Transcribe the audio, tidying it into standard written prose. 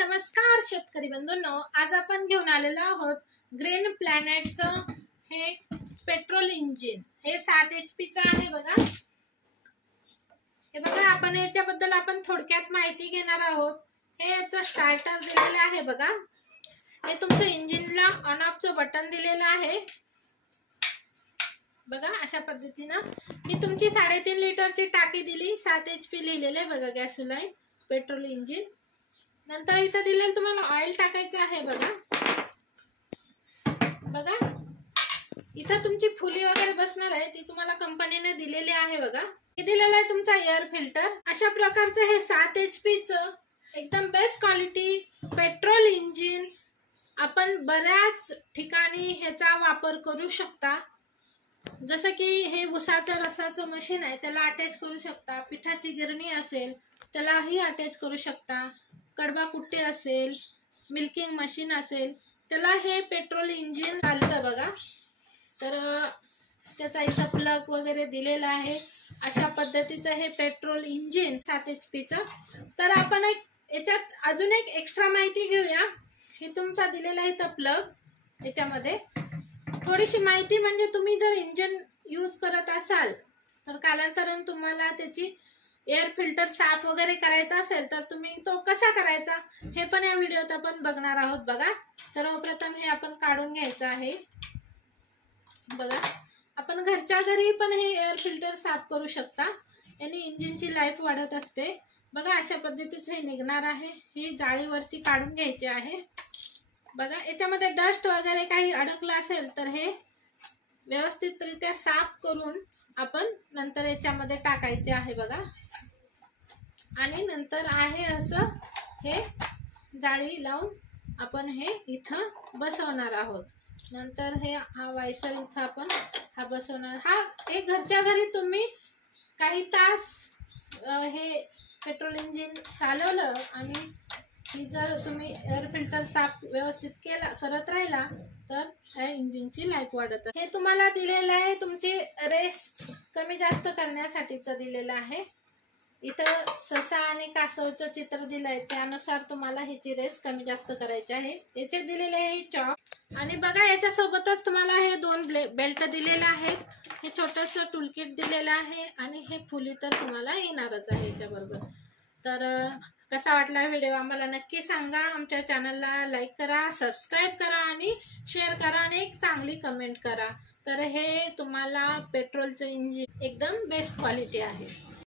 नमस्कार शेतकरी बंधूंनो, आज आपण घेऊन आलेलो आहोत ग्रीन प्लॅनेटचं हे पेट्रोल इंजिन। हे 7 HP चं आहे बघा। हे बघा, आपण याच्याबद्दल थोडक्यात माहिती घेणार आहोत। हे याचं स्टार्टर दिलेलं आहे बघा। हे तुमचं इंजिनला ऑन ऑफ चं बटन दिलेलं आहे बघा। अशा पद्धतीनं मी तुमची 3.5 लिटरची टाकी दिली, 7 HP लिहिलेले बघा, गॅसोलाईन पेट्रोल इंजिन। नंतर इथं दिलेलं तुम्हाला ऑइल टाकायचं आहे बघा। बघा, इथं तुमची फुली वगैरे बसणार आहे, ती तुम्हाला कंपनीने दिलेली आहे बघा। हे दिलेलं आहे तुमचा एअर फिल्टर। अशा प्रकारचं हे 7 HP चं एकदम बेस्ट क्वालिटी पेट्रोल इंजिन आपण बऱ्याच ठिकाणी ह्याचा वापर करू शकता। जसं की हे ऊसाचं रसाचं मशीन आहे, त्याला अटॅच करू शकता। पिठाची गिरणी असेल त्यालाही अटॅच करू शकता। कडबा कुट्टे असेल, मिल्किंग मशीन असेल, त्याला हे पेट्रोल इंजिन चालतं बघा। तर त्याचा इथं प्लग वगैरे दिलेला आहे। अशा पद्धतीचं हे पेट्रोल इंजिन 7 HP चं। तर आपण याच्यात अजून एक एक्स्ट्रा माहिती घेऊया। हे तुमचा दिलेला आहे इथं प्लग। याच्यामध्ये थोडीशी माहिती म्हणजे तुम्ही जर इंजिन यूज करत असाल तर कालांतराने तुम्हाला त्याची एअर फिल्टर साफ वगैरे करायचा असेल तर तुम्ही तो कसा करायचा हे पण या व्हिडिओत आपण बघणार आहोत बघा। सर्वप्रथम हे आपण काढून घ्यायचं आहे बघा। आपण घरच्या घरी पण हे एअर फिल्टर साफ करू शकता, याने इंजिनची लाईफ वाढत असते बघा। अशा पद्धतीचं हे निघणार आहे। ही जाळीवरची काढून घ्यायची आहे बघा। याच्यामध्ये डस्ट वगैरे काही अडकलं असेल तर हे व्यवस्थितरित्या साफ करून आपण नंतर याच्यामध्ये टाकायचे आहे बघा। आणि नंतर आहे असं हे जाळी लावून आपण हे इथं बसवणार आहोत। नंतर हे हा वायसर इथं आपण हा बसवणार। हा एक घरच्या घरी तुम्ही काही तास हे पेट्रोल इंजिन चालवलं आणि ही जर तुम्ही एअर फिल्टर साफ व्यवस्थित करत राहिला तर ह्या इंजिनची लाईफ वाढत। हे तुम्हाला दिलेलं आहे तुमची रेस कमी जास्त करण्यासाठीचं दिलेलं आहे। इथं ससा आणि कासवचं चित्र दिलंय, त्यानुसार तुम्हाला ह्याची रेस कमी जास्त करायची आहे। याचे दिलेले आहे चॉक। आणि बघा, याच्या सोबतच तुम्हाला हे 2 बेल्ट दिलेले आहेत। हे छोटंसं टूलकिट दिलेलं आहे आणि हे फुली तर तुम्हाला येणारच आहे याच्याबरोबर। तर कसा वाटला व्हिडिओ आम्हाला नक्की सांगा। आमच्या चॅनलला लाईक करा, सबस्क्राईब करा आणि शेअर करा आणि एक चांगली कमेंट करा। तर हे तुम्हाला पेट्रोलचं इंजिन एकदम बेस्ट क्वालिटी आहे।